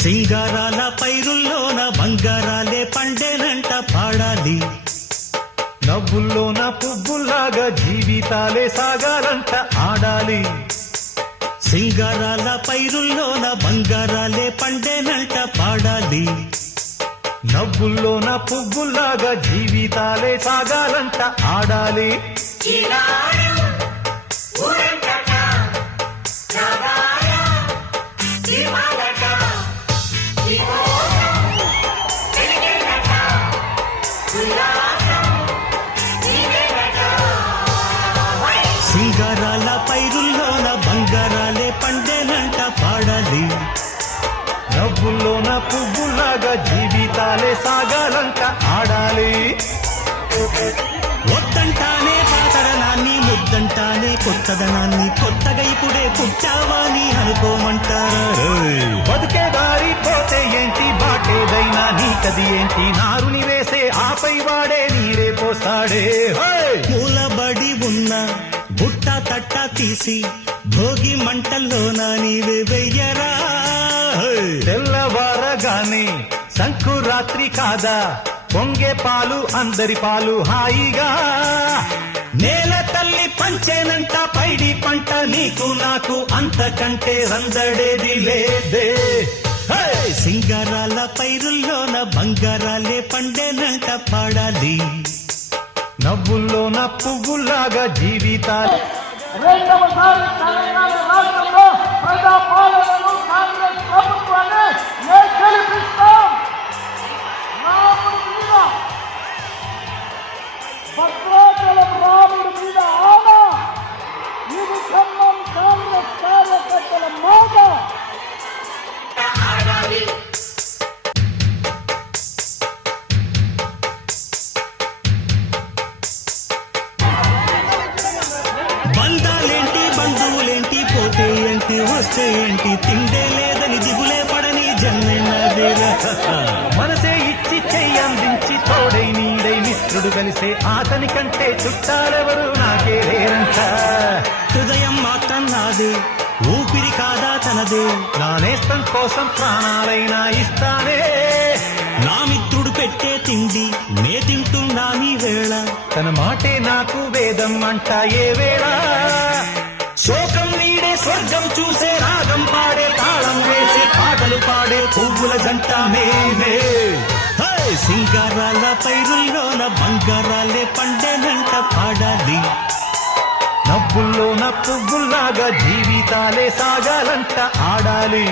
సింగారాల పైరుల్లోన బంగారాలే పండేనంట పాడాలి. నవ్వుల్లోన పువ్వుల్లాగా జీవితాలే సాగాలంట ఆడాలి. సింగారాల పైరుల్లోన బంగారాలే పండేనంట పాడాలి. నవ్వుల్లోన పువ్వుల్లాగా జీవితాలే సాగాలంట ఆడాలి. సింగారాల పైరుల్లోన బంగారాలే పండేనంట పాడాలి. నవ్వుల్లోన పువ్వుల్లాగా జీవితాలే సాగాలంట ఆడాలి. వద్దంటానే పాతదనాన్ని, ముద్దంటానే కొత్తదనాన్ని, కొత్తగా ఇప్పుడే పుట్టావాని అనుకోమంటారా? బతుకే దారి పోతే ఏంటి, బాటేదైనా నీకది ఏంటి, నారుని వేసే ఆపై వాడే నీరే పోస్తాడే. మూలబడి ఉన్న బుట్ట తట్ట తీసి భోగి మంటల్లోన నీవే వెయ్యరా. తెల్లవారగానే సంకురాత్రి కాదా, పొంగే పాలు అందరి పాలు హాయిగా. నేల తల్లి పంచేనంట పైడి పంట, నీకు నాకు అంతకంటే రందడేది లేదే. సింగారాల పైరుల్లోన బంగారాలే పండేనంట పాడాలి. నవ్వుల్లోన పువ్వుల్లాగా జీవితాలు. రెండవసారి తెలంగాణ రాష్ట్రంలో ప్రజాపాలనను కాంగ్రెస్ ప్రభుత్వాన్ని గెలిపిస్తాం. రాముడి మీద, భద్రాచలం రాముడి మీద ఆనా, ఇది ఖమ్మం కాంగ్రెస్ కార్యకర్తల మాట. బంధాలేంటి బంధువులేంటి, పోతే ఏంటి వస్తే ఏంటి, తిండే లేదని దిగులే పడని జన్మేనదేరా. మనసే ఇచ్చి చెయ్యందించి తోడై నీడై మిత్రుడు కలిసే అతని కంటే చుట్టాలెవరు నాకే లేరంట. హృదయం మాత్రం నాదే, ఊపిరి కాదా తనదే, నా నేస్తం కోసం ప్రాణాలైనా ఇస్తానే. నా మిత్రుడు పెట్టే తిండి నే తింటున్నా నీ వేళ, తన మాటే నాకు వేదం అంట ఏ వేళ. శోకం నీడే స్వర్గం చూసే, రాగం పాడే, తాళం వేసే, పాటలు పాడే పువ్వుల జంట మేమే. సింగారాల పైరుల్లోన బంగారాలే పండేనంట పాడాలి. నవ్వుల్లోన పువ్వుల్లాగా జీవితాలే సాగాలంట ఆడాలి.